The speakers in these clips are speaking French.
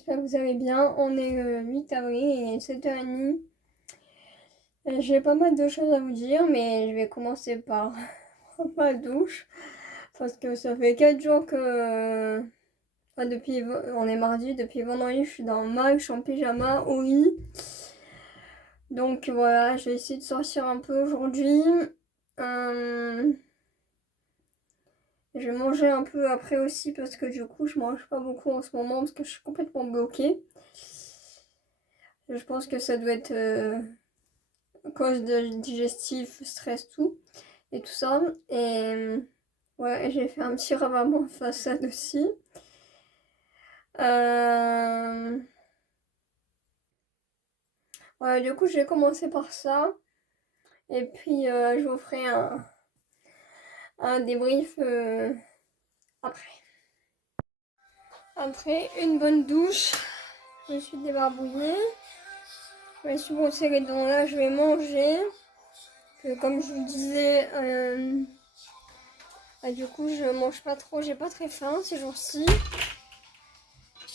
j'espère que vous allez bien. On est le 8 avril et il est 7h30. J'ai pas mal de choses à vous dire, mais je vais commencer par ma douche. Parce que ça fait 4 jours que... Enfin, on est mardi, depuis vendredi, je suis dans le mal, je suis en pyjama, au lit. Donc voilà, je vais essayer de sortir un peu aujourd'hui. Je vais manger un peu après aussi parce que du coup je mange pas beaucoup en ce moment parce que je suis complètement bloquée. Je pense que ça doit être à cause de digestif, stress, tout et tout ça. Et ouais, j'ai fait un petit ravament façade aussi. Ouais, du coup je vais commencer par ça. Et puis je vous ferai un débrief après. Après une bonne douche, je me suis débarbouillée. Je me suis brossé les dents là, je vais manger. Comme je vous disais, du coup je mange pas trop, j'ai pas très faim ces jours-ci.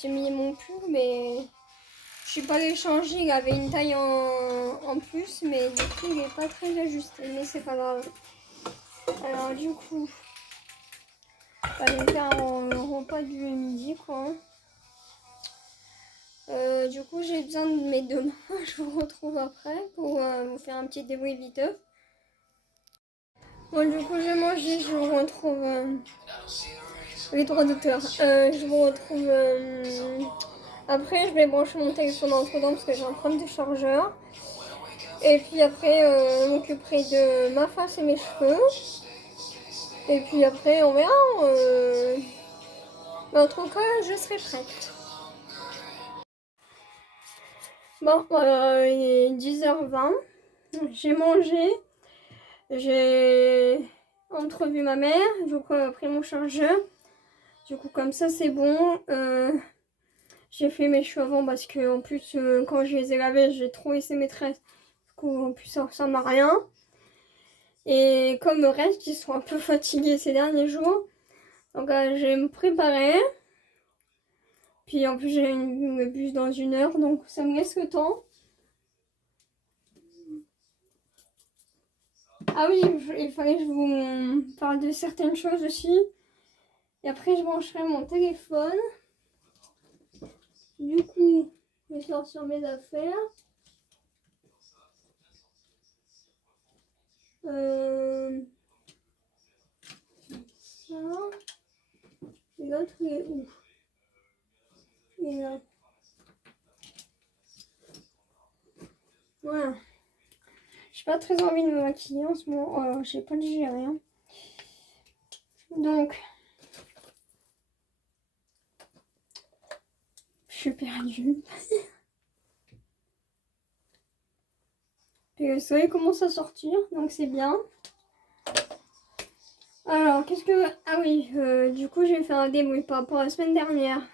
J'ai mis mon pull mais je suis pas allée changer, il avait une taille en plus mais du coup il est pas très ajusté, mais c'est pas grave. Alors du coup, je vais faire un repas du midi quoi. Du coup j'ai besoin de mes deux mains, je vous retrouve après pour vous faire un petit débrief viteuf. Bon du coup j'ai mangé, je vous retrouve les droits d'auteur. Je vous retrouve après, je vais brancher mon téléphone entre temps parce que j'ai un problème de chargeur. Et puis après je m'occuperai de ma face et mes cheveux. Et puis après on verra. Mais en tout cas je serai prête. Bon, il est 10h20. J'ai mangé. J'ai entrevu ma mère. Du coup, elle a pris mon chargeur. Du coup, comme ça, c'est bon. J'ai fait mes cheveux avant parce que, en plus, quand je les ai lavés, j'ai trop laissé maîtresse. Du coup, en plus, ça ressemble à rien. Et comme le reste, ils sont un peu fatigués ces derniers jours. Donc, je vais me préparer. Puis, en plus, j'ai une bus dans 1 heure. Donc, ça me laisse le temps. Ah oui, il fallait que je vous parle de certaines choses aussi. Et après, je brancherai mon téléphone. Du coup, je vais sortir mes affaires. Ça. Et l'autre, il est où? Il est là. Voilà. J'ai pas très envie de me maquiller en ce moment. J'ai pas digéré. Hein. Donc, je suis perdue. Puis le soleil commence à sortir, donc c'est bien. Alors, qu'est-ce que... Ah oui, du coup, j'ai fait un débrief par rapport à la semaine dernière.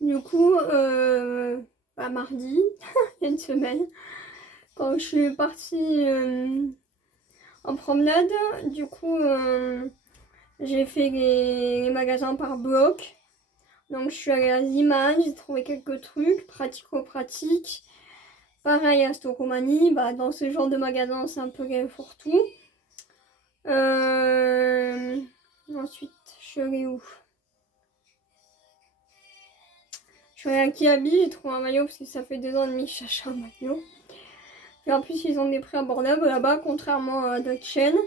Du coup, mardi, il y a une semaine, quand je suis partie en promenade, du coup, j'ai fait les magasins par bloc. Donc, je suis allée à Ziman, j'ai trouvé quelques trucs pratico-pratiques. Pareil à Stocomanie, dans ce genre de magasin, c'est un peu les fourre-tout. Ensuite, je suis allée où? Je suis allée à Kiabi, j'ai trouvé un maillot parce que ça fait 2 ans et demi que je cherche un maillot. Et en plus, ils ont des prix abordables là-bas, contrairement à d'autres chaînes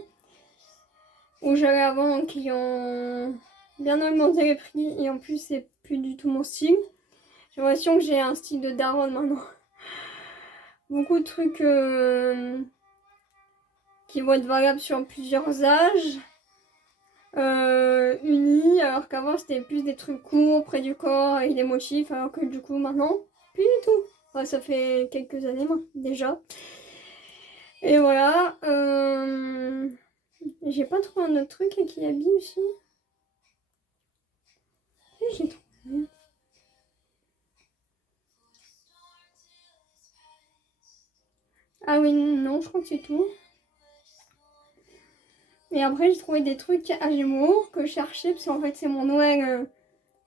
où j'allais avant qui ont bien augmenté les prix. Et en plus, c'est plus du tout mon style. J'ai l'impression que j'ai un style de daronne maintenant. Beaucoup de trucs qui vont être valables sur plusieurs âges. Unis, alors qu'avant c'était plus des trucs courts près du corps avec des motifs, alors que du coup maintenant, plus du tout. Enfin, ça fait quelques années moi, déjà. Et voilà. J'ai pas trouvé un autre truc qui habille aussi. J'ai trouvé. Ah oui, non, je crois que c'est tout. Et après, j'ai trouvé des trucs à Gémeaux que je cherchais, parce qu'en fait, c'est mon Noël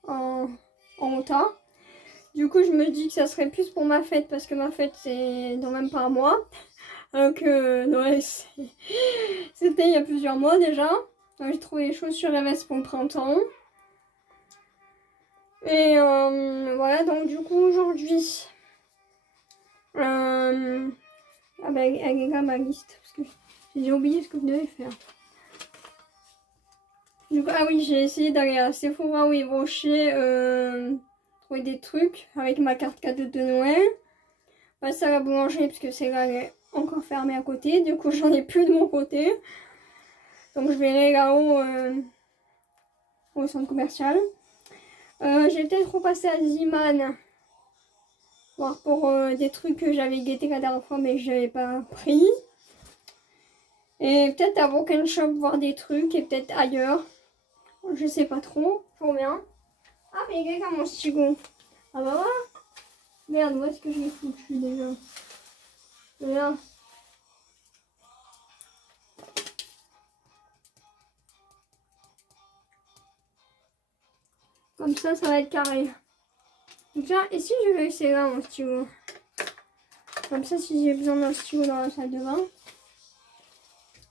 en en retard. Du coup, je me dis que ça serait plus pour ma fête parce que ma fête, c'est dans même pas un mois. Alors que Noël, c'était il y a plusieurs mois déjà. Donc, j'ai trouvé les chaussures et vestes pour le printemps. Et voilà, donc du coup, aujourd'hui, ah bah, elle est là ma liste parce que j'ai déjà oublié ce que je devais faire. Du coup, ah oui, j'ai essayé d'aller à Sephora ou Yves Rocher trouver des trucs avec ma carte cadeau de Noël. Passer à la boulangerie parce que c'est là, elle est encore fermée à côté. Du coup, j'en ai plus de mon côté. Donc, je vais aller là-haut au centre commercial. J'ai peut-être repassé à Ziman. Voir pour des trucs que j'avais guetté la dernière fois mais que j'avais pas pris. Et peut-être à Broken Shop voir des trucs et peut-être ailleurs. Je sais pas trop. Je reviens. Ah mais il est là mon stylo. Ah bah voilà. Merde, où est-ce que je l'ai foutu déjà? Là. Comme ça va être carré. Donc là, et si je vais laisser là mon stylo? Comme ça, si j'ai besoin d'un stylo dans la salle de bain.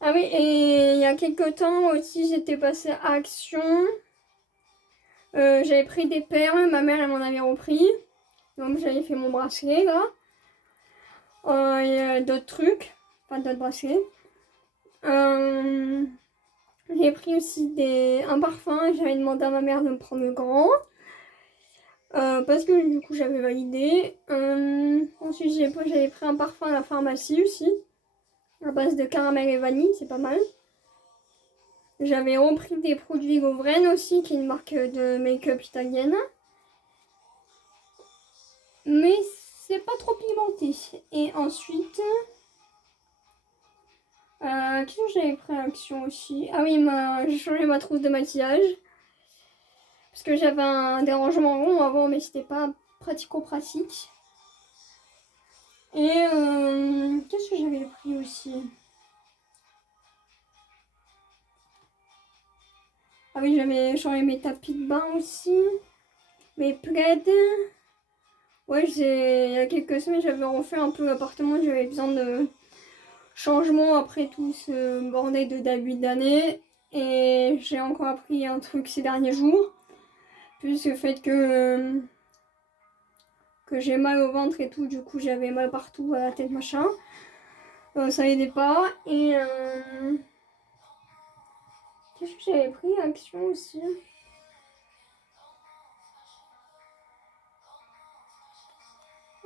Ah oui, et il y a quelques temps aussi, j'étais passée à Action. J'avais pris des perles, ma mère elle m'en avait repris. Donc j'avais fait mon bracelet là. Et d'autres trucs, enfin d'autres bracelets. J'ai pris aussi un parfum, j'avais demandé à ma mère de me prendre le grand. Parce que du coup j'avais validé. Ensuite j'avais pris un parfum à la pharmacie aussi. À base de caramel et vanille, c'est pas mal. J'avais repris des produits Govren aussi, qui est une marque de make-up italienne. Mais c'est pas trop pimenté. Et ensuite, qu'est-ce que j'avais pris à Action aussi? Ah oui, j'ai changé ma trousse de maquillage. Parce que j'avais un dérangement rond avant, mais c'était pas pratico-pratique. Et qu'est-ce que j'avais pris aussi? Ah oui, j'avais changé mes tapis de bain aussi. Mes plaids. Ouais, il y a quelques semaines, j'avais refait un peu l'appartement. J'avais besoin de changement après tout ce bordel de début d'année. Et j'ai encore appris un truc ces derniers jours. Plus le fait que j'ai mal au ventre et tout. Du coup, j'avais mal partout à la tête, machin. Ça aidait pas. Et qu'est-ce que j'avais pris Action aussi?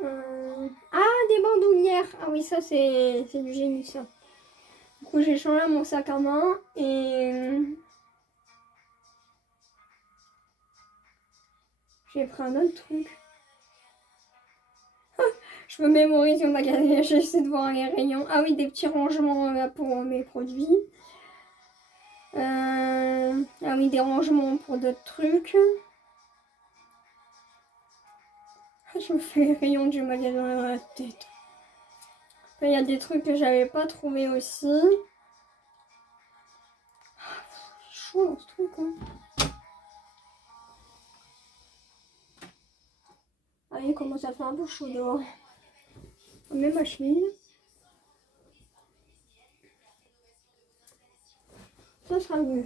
Ah, des bandoulières. Ah oui, ça c'est du génie ça. Du coup, j'ai changé mon sac à main et j'ai pris un autre truc. Je me mémorise le magasin, j'essaie de voir les rayons. Ah oui, des petits rangements là pour mes produits. Ah oui, des rangements pour d'autres trucs. Je me fais les rayons du magasin dans la tête. Après, il y a des trucs que j'avais pas trouvé aussi. C'est chaud dans ce truc, hein. Ah oui, comment ça fait un peu chaud dehors. On met ma chemise. Ça sera mieux.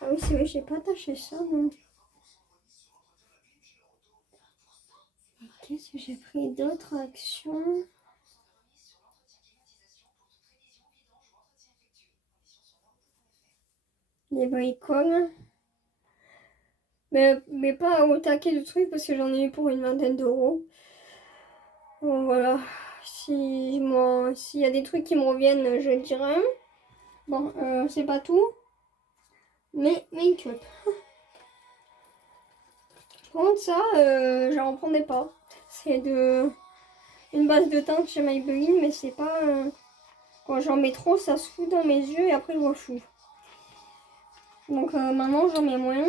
Ah oui, c'est vrai, j'ai pas attaché ça, non. Qu'est-ce que j'ai pris d'autres actions? Des bricoles. Mais pas au taquet de trucs parce que j'en ai eu pour une vingtaine d'euros. Bon voilà. S'il y a des trucs qui me reviennent, je le dirai. Bon, c'est pas tout. Mais make-up. Par contre ça, j'en prendrais pas. C'est une base de teinte chez Maybelline, mais c'est pas... quand j'en mets trop, ça se fout dans mes yeux et après je refous. Donc maintenant j'en mets moins.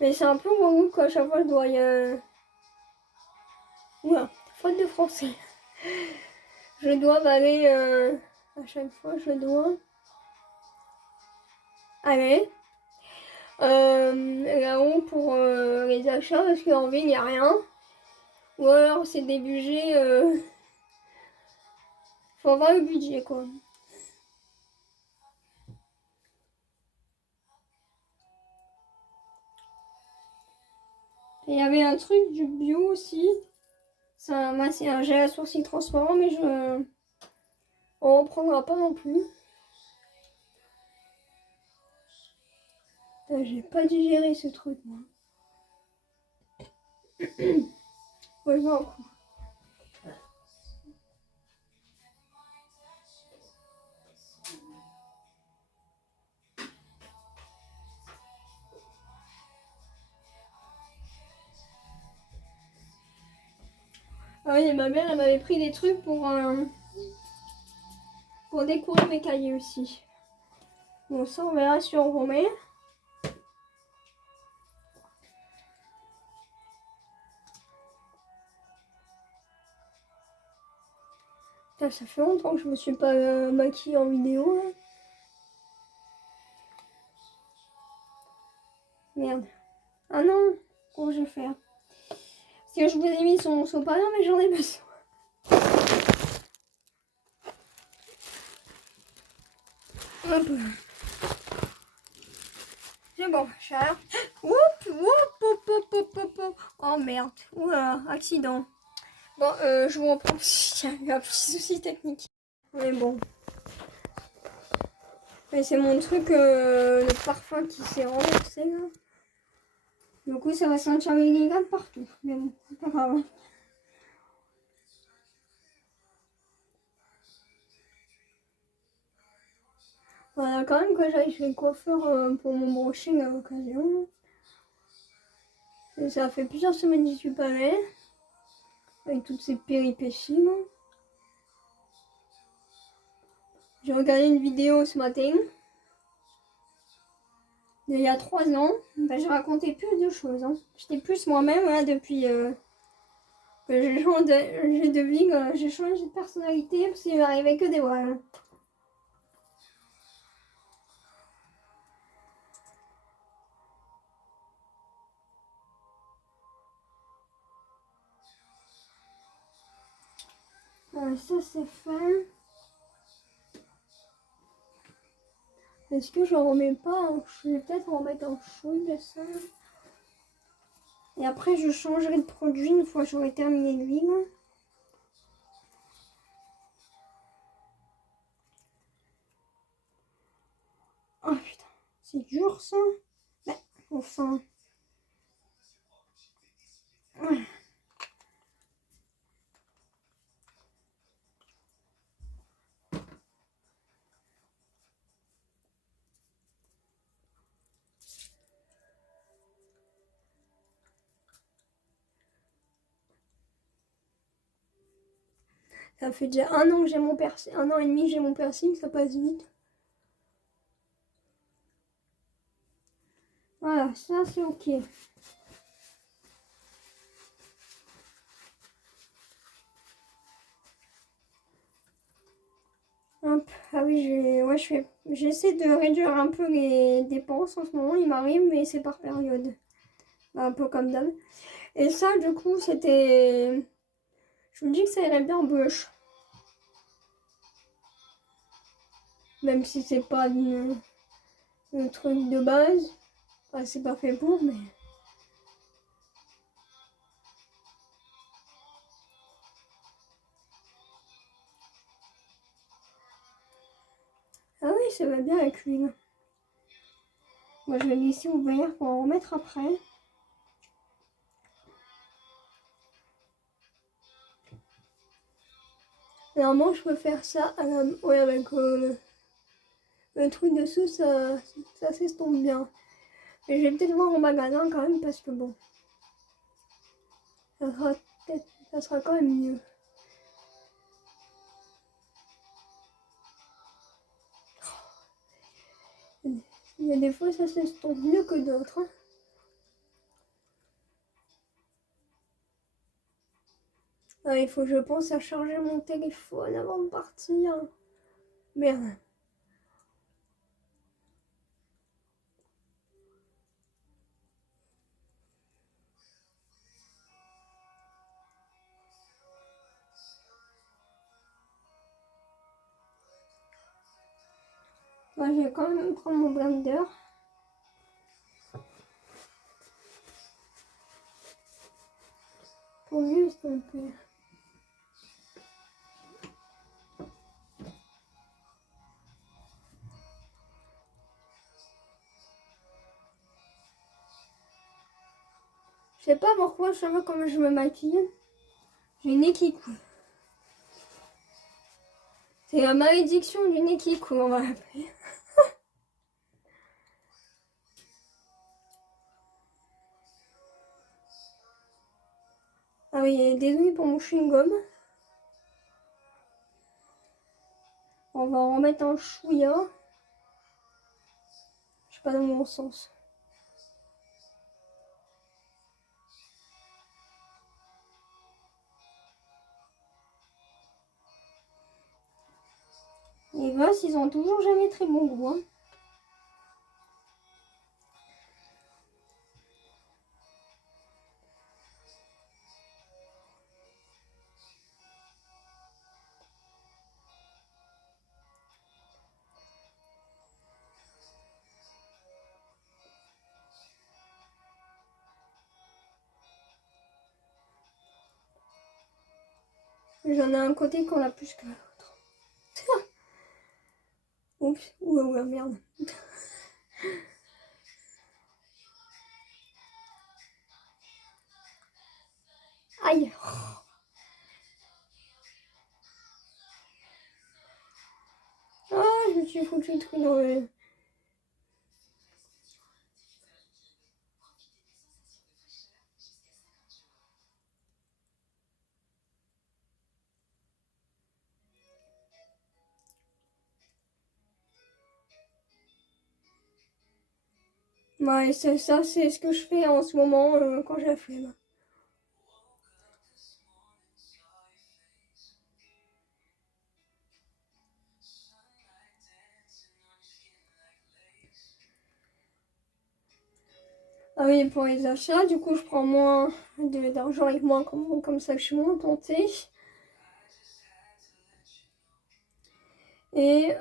Mais c'est un peu relou quoi, à chaque fois je dois y... Oula, faute de français. Je dois aller, à chaque fois, je dois aller là-haut pour les achats parce qu'en ville, il n'y a rien. Ou alors, c'est des budgets, faut avoir le budget, quoi. Et il y avait un truc du bio aussi. Ça, moi, c'est un gel à sourcils transparent, mais on en prendra pas non plus. J'ai pas digéré ce truc, moi. Ouais, je vois un coup. Ah oui, ma mère, elle m'avait pris des trucs pour décorer mes cahiers aussi. Bon, ça, on verra si on remet. Putain, ça fait longtemps que je me suis pas maquillée en vidéo. Hein. Merde. Ah non, comment je vais faire? Parce que je vous ai mis son sopalin, mais j'en ai besoin. Hop. C'est bon, cher. Oup, oup, oup, oup, oup, oup, oup. Oh merde. Oula, accident. Bon, je vous reprends. Tiens, il y a un petit souci technique. Mais bon. Mais c'est mon truc, le parfum qui s'est renversé là. Du coup, ça va sentir les lilas partout. Mais bon, c'est pas grave. Voilà, quand même que j'aille chez le coiffeur pour mon brushing à l'occasion. Et ça fait plusieurs semaines que j'y suis pas allée. Avec toutes ces péripéties. Là. J'ai regardé une vidéo ce matin. Il y a 3 ans. Ben, j'ai raconté plus de choses. Hein. J'étais plus moi-même là, depuis que j'ai changé de vie. J'ai changé de personnalité parce qu'il m'arrivait que des voiles. Ça c'est fait. Est-ce que je remets pas je vais peut-être en remettre un chouille de ça. Et après je changerai de produit une fois que j'aurai terminé l'huile. Oh putain, c'est dur ça. Ben, enfin. Ça fait déjà 1 an que j'ai mon piercing, 1 an et demi que j'ai mon piercing, ça passe vite. Voilà, ça c'est ok. Hop, ah oui, j'essaie de réduire un peu les dépenses en ce moment, il m'arrive, mais c'est par période. Un peu comme d'hab. Et ça, du coup, c'était... Je me dis que ça irait bien en blush. Même si c'est pas le truc de base. Enfin, c'est pas fait pour, mais... Ah oui, ça va bien avec l'huile. Moi, je vais glisser au verre pour en remettre après. Normalement, je peux faire ça ouais, avec le truc dessous, ça s'estompe bien. Mais je vais peut-être voir au magasin quand même parce que bon, ça sera quand même mieux. Il y a des fois, ça s'estompe mieux que d'autres. Hein. Ah, il faut que je pense à charger mon téléphone avant de partir. Merde. Ouais, je vais quand même prendre mon blender. Pour mieux estomper. Je sais pas pourquoi, je sais pas comment je me maquille. J'ai le nez qui coule. C'est la malédiction du nez qui coule, on va l'appeler. Ah oui, désolé pour mon chewing-gum. On va en remettre un chouïa. Je sais pas dans mon sens. Les gosses, ils ont toujours jamais très bon goût. Hein. J'en ai un côté qu'on a plus que l'autre. Oups, ouais, merde. Aïe. Ah, je me suis foutu le truc dans le... Ouais, ça c'est ce que je fais en ce moment quand j'ai la flemme. Ah oui, pour les achats, du coup, je prends moins d'argent avec moi, comme ça, je suis moins tentée. Et,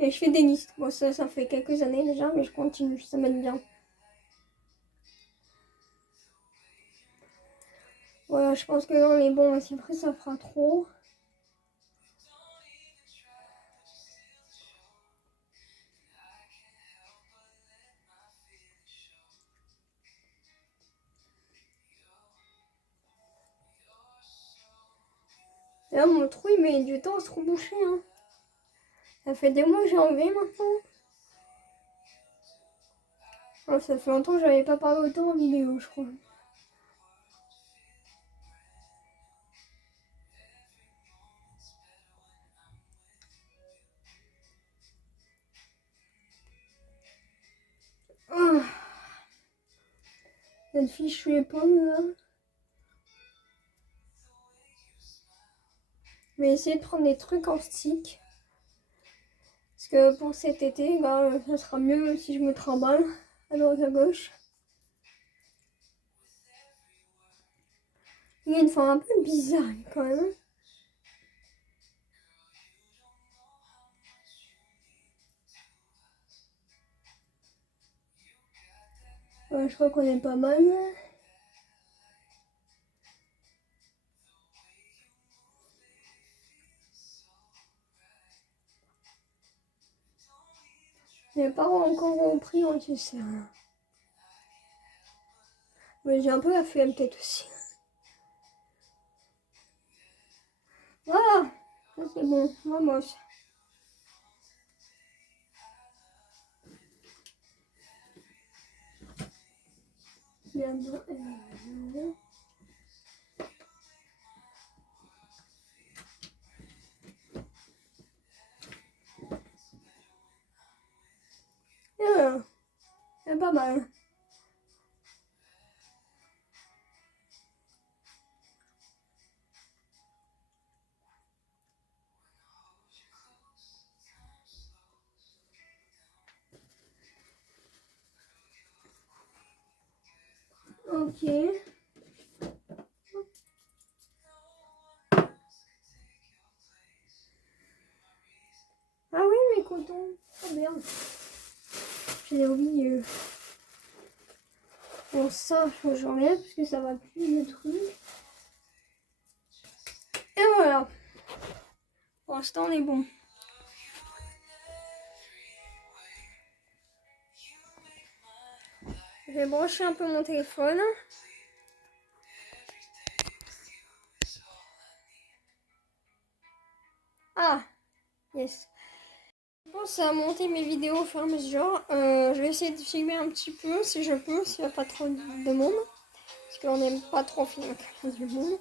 et je fais des listes. Bon, ça fait quelques années déjà, mais je continue, ça m'aide bien. Voilà, je pense que là, on est bon, mais si après ça fera trop. Là, mon trou, il met du temps à se reboucher. Hein. Ça fait des mois que j'ai enlevé maintenant. Oh, ça fait longtemps que j'avais pas parlé autant en vidéo, je crois. Oh. Cette fichue épaule, là. Je vais essayer de prendre des trucs en stick. Parce que pour cet été, bah, ça sera mieux si je me trimballe à droite à gauche. Il y a une forme un peu bizarre quand même. Ouais, je crois qu'on est pas mal. Mes parents ont encore repris en nécessaire. Mais j'ai un peu la flemme peut-être aussi. Voilà, ça c'est bon, vamos. Bien, bien. Voilà, c'est pas mal. Ok. Ah oui, mes cotons. Oh merde. J'ai oublié. Bon, ça, faut que j'enlève parce que ça va plus le truc. Et voilà. Pour l'instant, on est bon. Je vais brancher un peu mon téléphone. Ah, yes. Je pense à monter mes vidéos au fur et à mesure. Je vais essayer de filmer un petit peu si je peux, s'il n'y a pas trop de monde. Parce qu'on n'aime pas trop filmer quand il y a du monde.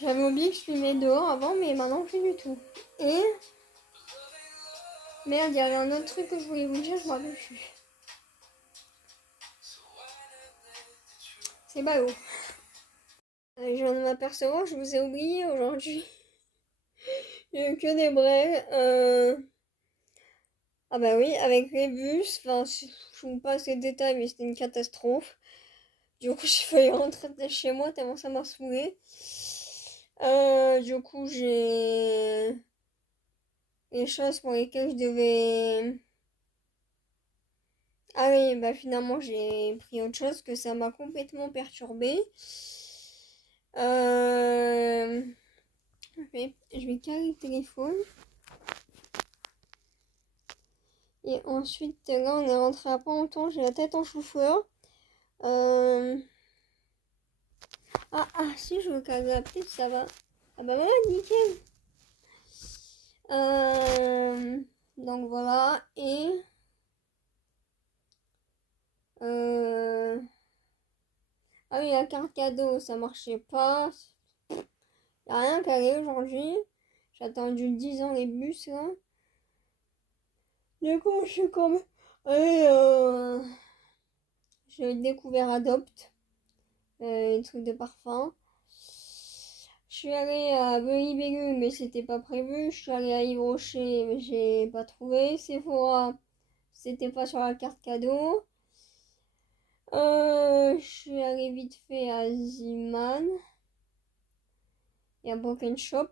J'avais oublié que je filmais dehors avant, mais maintenant plus du tout. Et merde, il y avait un autre truc que je voulais vous dire, je m'en rappelle plus. C'est ballot. Je viens de m'apercevoir, je vous ai oublié aujourd'hui. Il n'y a eu que des brels. Ah bah oui, avec les bus, enfin, je vous passe les détails, mais c'était une catastrophe. Du coup, j'ai failli rentrer de chez moi tellement ça m'a saoulé. Du coup, j'ai les choses pour lesquelles je devais aller. Bah finalement, j'ai pris autre chose que ça m'a complètement perturbée. Je vais caler le téléphone. Et ensuite, là, on est rentré à pas longtemps. J'ai la tête en chou-fleur. Si, je veux caler la petite, ça va. Ah bah voilà, nickel. Donc voilà. Et... Ah oui, la carte cadeau, ça marchait pas. Y a rien calé aujourd'hui. J'ai attendu 10 ans les bus, là. Du coup, je suis comme... Allez, j'ai découvert Adopt. Un truc de parfum. Je suis allée à Belly mais c'était pas prévu. Je suis allée à Yves Rocher, mais j'ai pas trouvé. Sephora, c'était pas sur la carte cadeau. Je suis allée vite fait à Ziman et à Broken Shop.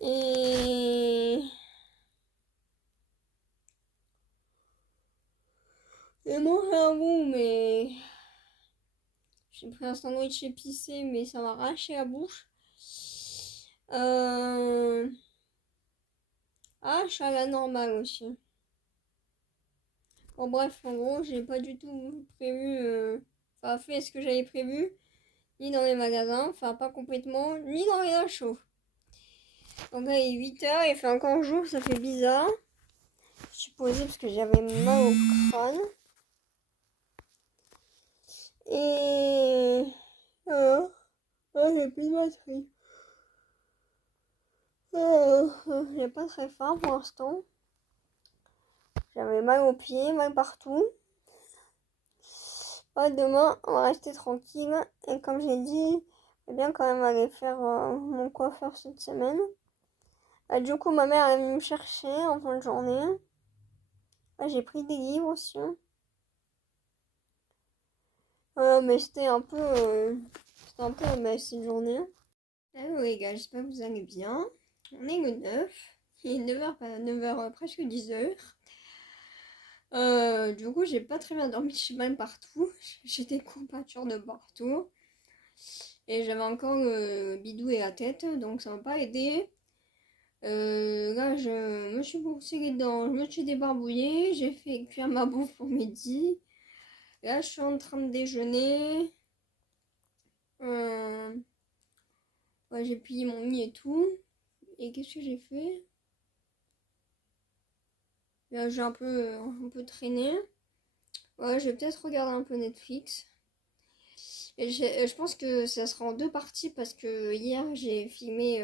Et mon cerveau, mais j'ai pris un sandwich épicé, mais ça m'a arraché la bouche. Je suis à la normale aussi. Bon bref, en gros, j'ai pas du tout prévu, fait ce que j'avais prévu, ni dans les magasins, enfin pas complètement, ni dans les achats. Donc là, il est 8h, il fait encore jour, ça fait bizarre. Je suis posée parce que j'avais mal au crâne. Et... j'ai plus de batterie. J'ai pas très faim pour l'instant. J'avais mal aux pieds, mal partout. Demain, on va rester tranquille. Et comme j'ai dit, je vais bien quand même aller faire mon coiffeur cette semaine. Du coup, ma mère est venue me chercher en fin de journée. J'ai pris des livres aussi. Mais c'était un peu... mais cette journée. Hello les gars, j'espère que vous allez bien. On est le 9. Il est 9h, pas 9h, presque 10h. Du coup, j'ai pas très bien dormi, je suis mal partout. J'ai des courbatures de partout. Et j'avais encore le bidou et la tête, donc ça m'a pas aidé. Là, je me suis brossé les dents, je me suis débarbouillée, j'ai fait cuire ma bouffe pour midi. Là, je suis en train de déjeuner. J'ai plié mon lit et tout. Et qu'est-ce que j'ai fait? Là, j'ai un peu traîné. Je vais peut-être regarder un peu Netflix. Et je pense que ça sera en deux parties parce que hier, j'ai filmé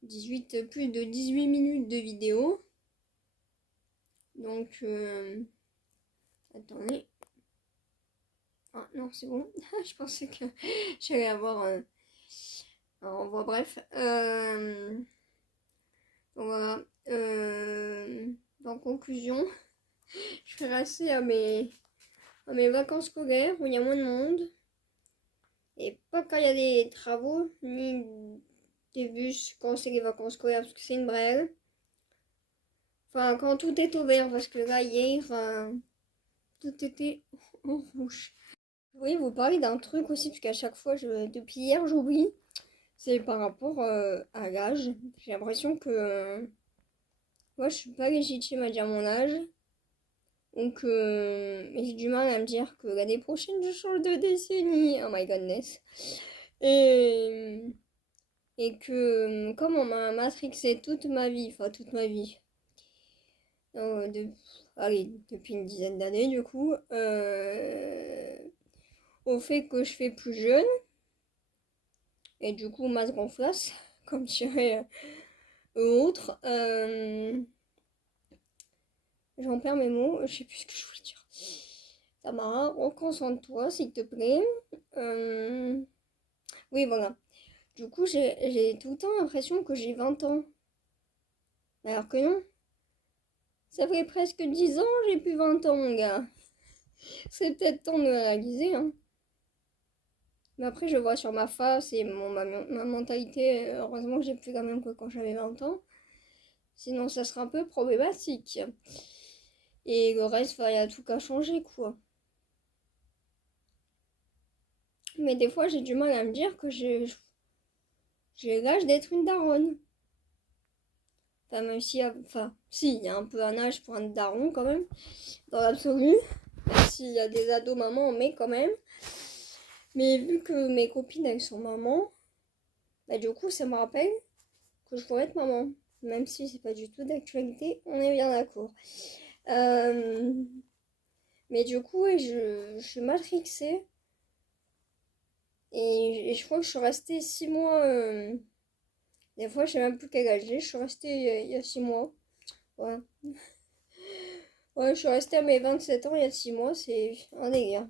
plus de 18 minutes de vidéo. Donc, attendez. Ah non, c'est bon. Je pensais que j'allais avoir... Alors, bon, bref. Donc voilà. En conclusion, je vais rester à mes à mes vacances scolaires où il y a moins de monde. Et pas quand il y a des travaux, ni des bus quand c'est les vacances scolaires, parce que c'est une brève. Enfin, quand tout est ouvert, parce que là, hier, tout était en rouge. Oui, vous parlez d'un truc aussi, parce qu'à chaque fois, depuis hier, j'oublie. C'est par rapport à l'âge. J'ai l'impression que moi, je suis pas légitime à dire mon âge. Donc, j'ai du mal à me dire que l'année prochaine, je change de décennie. Oh my goodness. Et, et que, comme on m'a matrixé toute ma vie, enfin toute ma vie, allez, depuis une dizaine d'années du coup, au fait que je fais plus jeune, et du coup, masse gonflasse, comme dirait autre. J'en perds mes mots, je sais plus ce que je voulais dire. Tamara, reconcentre-toi s'il te plaît. Oui, voilà. Du coup, j'ai tout le temps l'impression que j'ai 20 ans. Alors que non. Ça fait presque 10 ans, j'ai plus 20 ans, mon gars. C'est peut-être temps de le réaliser, hein. Mais après, je vois sur ma face et ma mentalité, heureusement que j'ai plus la même que quand j'avais 20 ans. Sinon, ça serait un peu problématique. Et le reste, il y a tout qu'à changer, quoi. Mais des fois, j'ai du mal à me dire que j'ai l'âge d'être une daronne. Enfin, même si, enfin, si, il y a un peu un âge pour un daron quand même, dans l'absolu. Même s'il y a des ados mamans, mais quand même. Mais vu que mes copines, elles sont mamans, bah du coup, ça me rappelle que je pourrais être maman. Même si c'est pas du tout d'actualité, on est bien d'accord. Mais du coup, ouais, je suis matrixée. Et je crois que je suis restée 6 mois. Des fois, je sais même plus quel âge j'ai. Je suis restée il y a 6 mois. Ouais. Ouais, je suis restée à mes 27 ans il y a 6 mois. C'est un délire.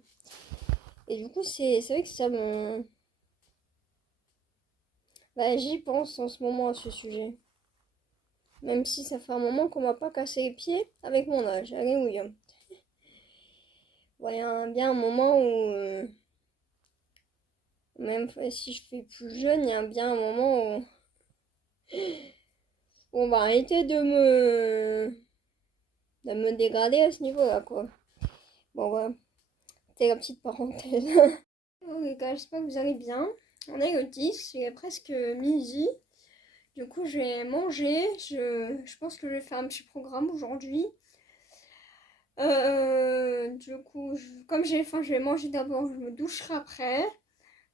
Et du coup, c'est vrai que ça me. Bah, j'y pense en ce moment à ce sujet. Même si ça fait un moment qu'on m'a pas cassé les pieds avec mon âge. Alléluia. Ouais, il y a bien un moment où. Même si je fais plus jeune, il y a bien un moment où on va arrêter de me dégrader à ce niveau-là, quoi. Bon, voilà. C'était la petite parenthèse. Oh les gars, j'espère que vous allez bien. On est le 10, il est presque midi. Du coup, je vais manger. Je pense que je vais faire un petit programme aujourd'hui. Du coup, comme j'ai faim, je vais manger d'abord, je me doucherai après.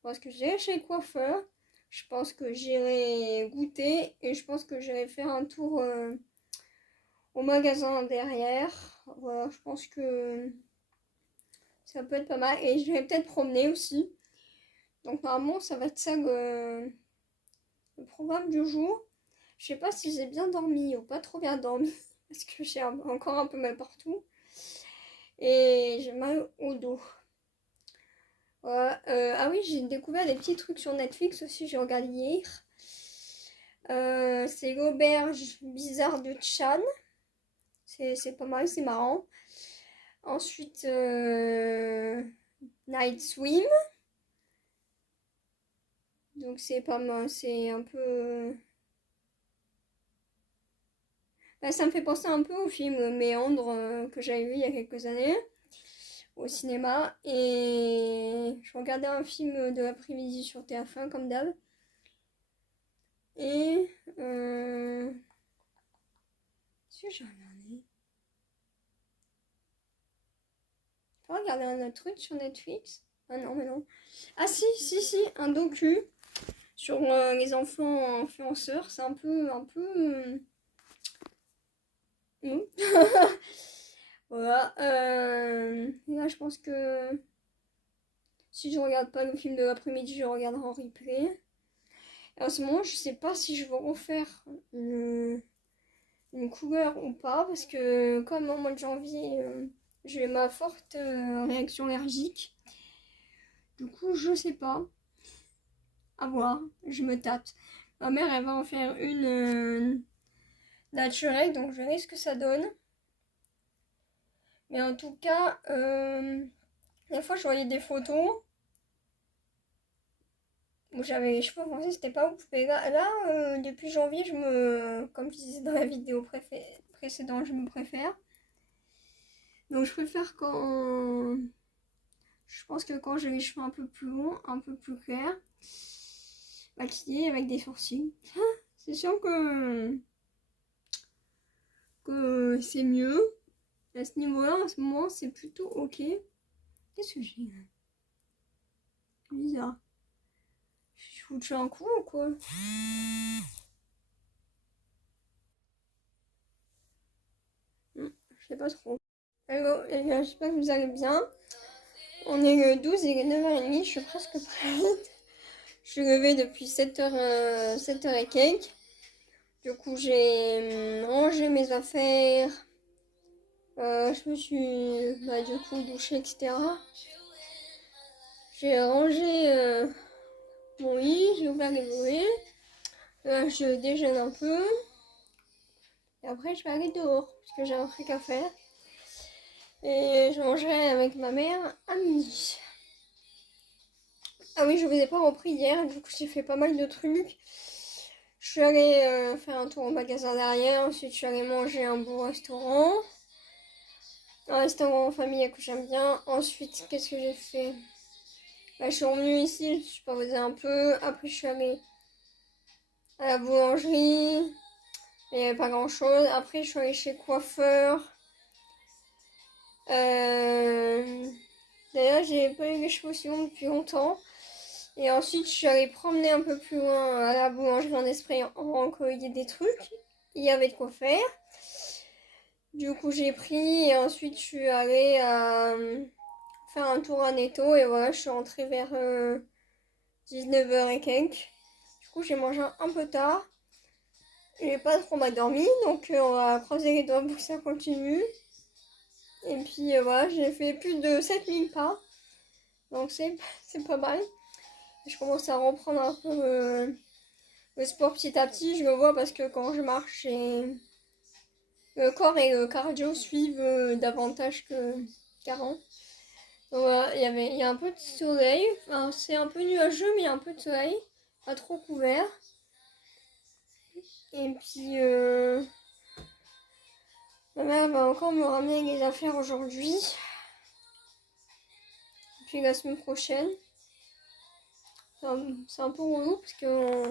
Parce que j'irai chez le coiffeur. Je pense que j'irai goûter et je pense que j'irai faire un tour au magasin derrière. Voilà, je pense que ça peut être pas mal. Et je vais peut-être promener aussi. Donc normalement, ça va être ça le programme du jour. Je sais pas si j'ai bien dormi ou pas trop bien dormi. Parce que j'ai encore un peu mal partout. Et j'ai mal au dos. Voilà. Ah oui, j'ai découvert des petits trucs sur Netflix aussi, j'ai regardé hier. C'est l'auberge bizarre de Chan. C'est pas mal, c'est marrant. Ensuite, Night Swim. Donc c'est pas mal, c'est un peu. Bah, ça me fait penser un peu au film Méandre que j'avais vu il y a quelques années au cinéma. Et je regardais un film de l'après-midi sur TF1 comme d'hab. Et est-ce que j'ai regardé? Faut regarder un autre truc sur Netflix. Ah non, mais non. Ah si, si, si, un docu sur les enfants influenceurs. C'est un peu, voilà. Là, je pense que si je regarde pas le film de l'après-midi, je regarderai en replay. Et en ce moment, je sais pas si je vais refaire une couleur ou pas, parce que comme au mois de janvier, j'ai ma forte réaction allergique. Du coup, je sais pas. À voir, je me tâte. Ma mère, elle va en faire une naturelle, donc je verrai ce que ça donne. Mais en tout cas, des fois je voyais des photos où j'avais les cheveux français, c'était pas ouf. Mais là, depuis janvier, comme je disais dans la vidéo précédente, je me préfère. Donc je préfère quand... Je pense que quand j'ai les cheveux un peu plus longs, un peu plus clairs, maquillés avec des sourcils. C'est sûr que c'est mieux. À ce niveau-là, en ce moment, c'est plutôt ok. Qu'est-ce que j'ai là? Bizarre. Je foutu un coup ou quoi? Je sais pas trop. Hello, les gars, j'espère que vous allez bien. On est le 12, il est 9h30, je suis presque prête. Je suis levée depuis 7h, 7h et quelques. Du coup, j'ai rangé mes affaires. Je me suis du coup douchée, etc. J'ai rangé mon lit, j'ai ouvert les volets. Là, je déjeune un peu. Et après, je vais aller dehors, parce que j'ai un truc à faire. Et je mangerai avec ma mère à midi. Ah oui, je vous ai pas repris hier, du coup j'ai fait pas mal de trucs. Je suis allée faire un tour au magasin derrière, ensuite je suis allée manger un bon restaurant. Un restaurant en famille que j'aime bien. Ensuite, qu'est-ce que j'ai fait? Bah, je suis revenue ici, je suis pausée un peu. Après, je suis allée à la boulangerie. Il n'y avait pas grand-chose. Après, je suis allée chez le coiffeur. D'ailleurs, j'ai pas eu les cheveux aussi longs depuis longtemps. Et ensuite, je suis allée promener un peu plus loin à la boulangerie en espérant qu'il y ait des trucs. Il y avait de quoi faire. Du coup, j'ai pris et ensuite, je suis allée faire un tour à Netto. Et voilà, je suis rentrée vers 19h et quelques. Du coup, j'ai mangé un peu tard. J'ai pas trop mal dormi, donc on va croiser les doigts pour que ça continue. Et puis voilà, j'ai fait plus de 7000 pas. Donc c'est pas mal. Je commence à reprendre un peu le sport petit à petit. Je le vois parce que quand je marche, le corps et le cardio suivent davantage qu'avant. Donc voilà, il y a un peu de soleil. Enfin, c'est un peu nuageux, mais il y a un peu de soleil. Pas trop couvert. Et puis ma mère va encore me ramener les affaires aujourd'hui. Et puis la semaine prochaine. C'est un peu relou parce que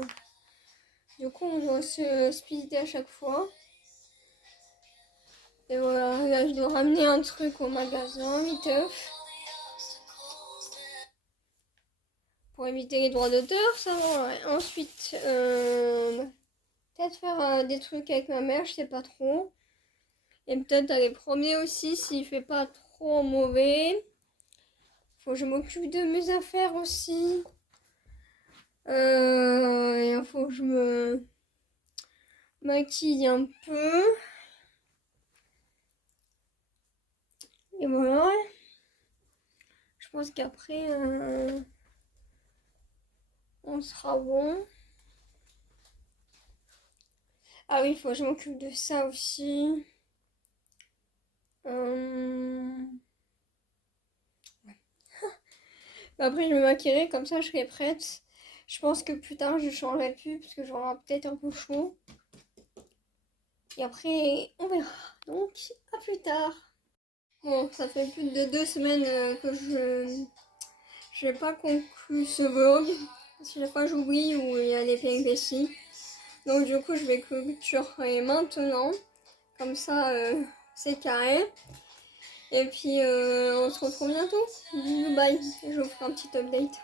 du coup on doit se splitter à chaque fois. Et voilà, là je dois ramener un truc au magasin, viteuf. Pour éviter les droits d'auteur, ça va. Ouais. Ensuite, peut-être faire des trucs avec ma mère, je sais pas trop. Et peut-être aller promener aussi s'il fait pas trop mauvais. Faut que je m'occupe de mes affaires aussi. Il faut que je me maquille un peu. Et voilà. Je pense qu'après, on sera bon. Ah oui, il faut que je m'occupe de ça aussi. Ouais. Après, je me maquillerai, comme ça je serai prête. Je pense que plus tard, je changerai plus parce que j'aurai peut-être un peu chaud. Et après, on verra. Donc, à plus tard. Bon, ça fait plus de 2 semaines que je n'ai pas conclu ce vlog. Parce que chaque fois j'oublie ou il y a des péripéties. Donc du coup, je vais clôturer maintenant. Comme ça, c'est carré. Et puis, on se retrouve bientôt. Bisous, bye. Je vous ferai un petit update.